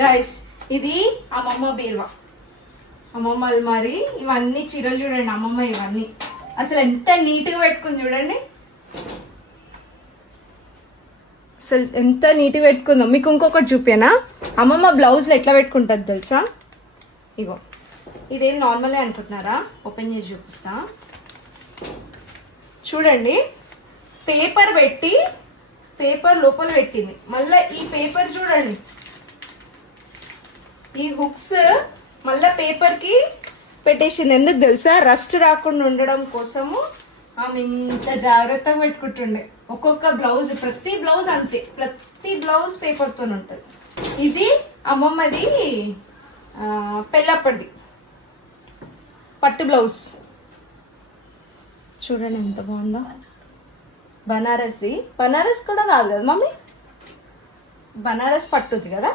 Guys ఇది అమ్మమ్మ బీరువా, అమ్మమ్మ అల్మారి. ఇవన్నీ చీరలు చూడండి అమ్మమ్మ, ఇవన్నీ అసలు ఎంత నీట్గా పెట్టుకుంది చూడండి, అసలు ఎంత నీట్గా పెట్టుకుందో. మీకు ఇంకొకటి చూపానా, అమ్మమ్మ బ్లౌజ్లో ఎట్లా పెట్టుకుంటుంది తెలుసా? ఇగో ఇదేం నార్మలే అనుకుంటున్నారా? ఓపెన్ చేసి చూపిస్తా చూడండి. పేపర్ పెట్టి పేపర్ లోపల పెట్టింది, మళ్ళీ ఈ పేపర్ చూడండి, ఈ హుక్స్ మళ్ళా పేపర్ కి పెట్టేసింది. ఎందుకు తెలుసా? రస్ట్ రాకుండా ఉండడం కోసము ఆమె ఇంత జాగ్రత్తగా పెట్టుకుంటుండే. ఒక్కొక్క బ్లౌజ్, ప్రతి బ్లౌజ్ అంతే, ప్రతి బ్లౌజ్ పేపర్ తో ఉంటది. ఇది అమ్మమ్మది పెళ్ళప్పటిది పట్టు బ్లౌజ్ చూడండి ఎంత బాగుందో. బనారస్ది, బనారస్ కూడా కాదు కదా మమ్మీ, బనారస్ పట్టుది కదా.